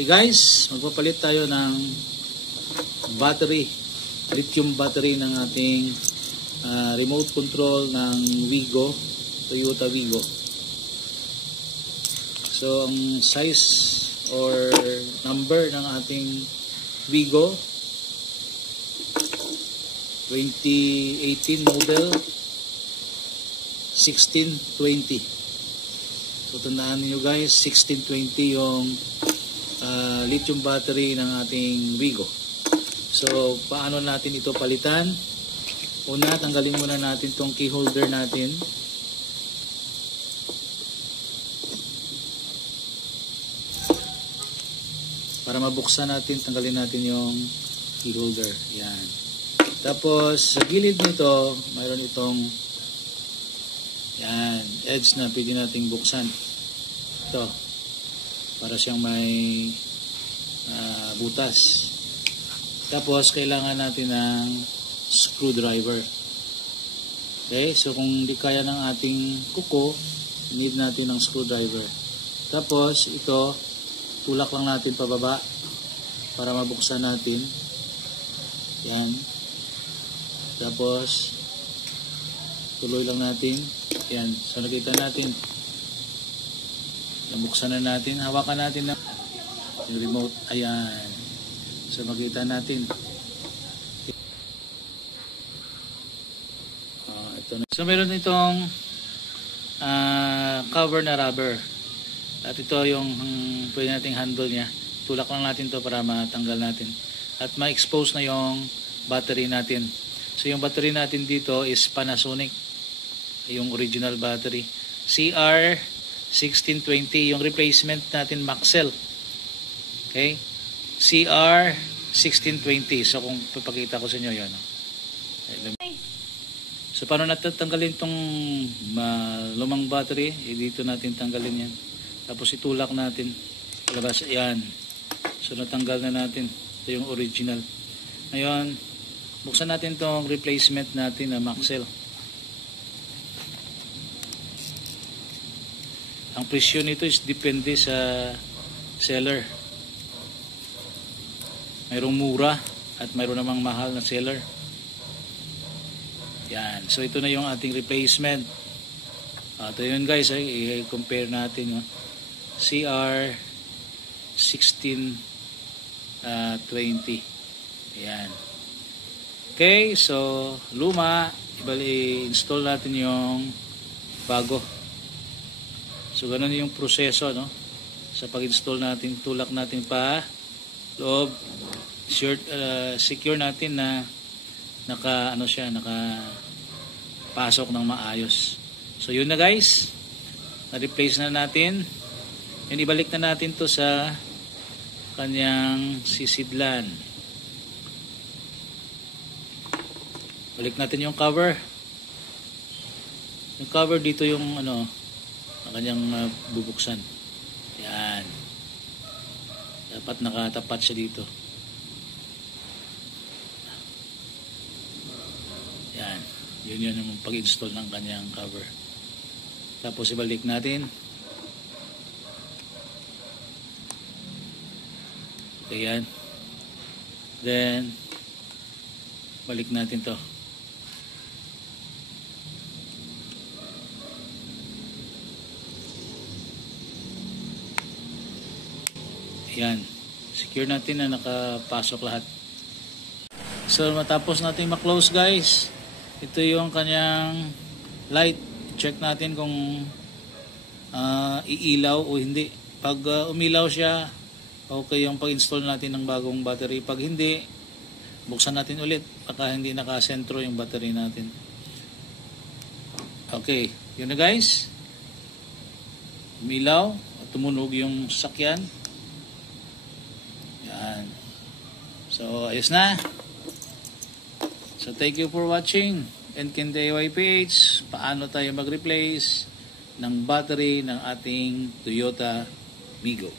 Okay guys, magpapalit tayo ng battery, lithium battery ng ating remote control ng Wigo, Toyota Wigo. So ang size or number ng ating Wigo 2018 model 1620. So tandaan niyo guys, 1620 yung lithium battery ng ating Wigo. So paano natin ito palitan? Una, tanggalin muna natin tong key holder natin. Para mabuksan natin, tanggalin natin yung key holder. Yan. Tapos sa gilid nito, mayroon itong yan, edge na pwede nating buksan. Ito. Para siyang may butas. Tapos kailangan natin ng screwdriver. Okay, so kung di kaya ng ating kuko, need natin ng screwdriver. Tapos ito, tulak lang natin pababa para mabuksan natin. Yan. Tapos tuloy lang natin. Yan, so nakita natin. Nabuksan na natin. Hawakan natin ng remote. Ayan. So makita natin. Ito na. So meron itong cover na rubber. At ito yung pwede nating handle niya. Tulak lang natin to para matanggal natin. At ma-expose na yung battery natin. So yung battery natin dito is Panasonic. Yung original battery. CR1620. Yung replacement natin Maxell. Okay? CR1620. So kung papakita ko sa inyo yun. Okay. So paano natin tanggalin itong lumang battery? Dito natin tanggalin yan. Tapos itulak natin. Labas. Ayan. So natanggal na natin. Ito yung original. Ngayon, buksan natin itong replacement natin na Maxell. Ang presyo nito is depende sa seller. Mayroong mura at mayroon namang mahal na seller. Yan. So ito na yung ating replacement. Ito yun guys. I-compare natin. CR 1620. Yan. Okay. So luma. I-install natin yung bago. So ganun yung proseso, no? Sa pag-install natin, tulak natin pa loob, secure natin na nakapasok ng maayos. So yun na guys, na-replace na natin. Yan, ibalik na natin to sa kanyang sisidlan. Balik natin yung cover. Yung cover dito yung ang kanyang bubuksan. Yan. Dapat nakatapat siya dito. Yan. Yun yung pag-install ng kanyang cover. Tapos ibalik natin. Okay, yan. Then balik natin to. Yan. Secure natin na nakapasok lahat. So matapos natin ma-close guys, ito yung kanyang light. Check natin kung iilaw o hindi. Pag umilaw siya, okay yung pag-install natin ng bagong battery. Pag hindi, buksan natin ulit. Baka hindi nakasentro yung battery natin. Okay. Yun na guys. Umilaw at tumunog yung sasakyan. Yan. So, ayos na. So, thank you for watching. Enken DIY PH. Paano tayo mag-replace ng battery ng ating Toyota Wigo.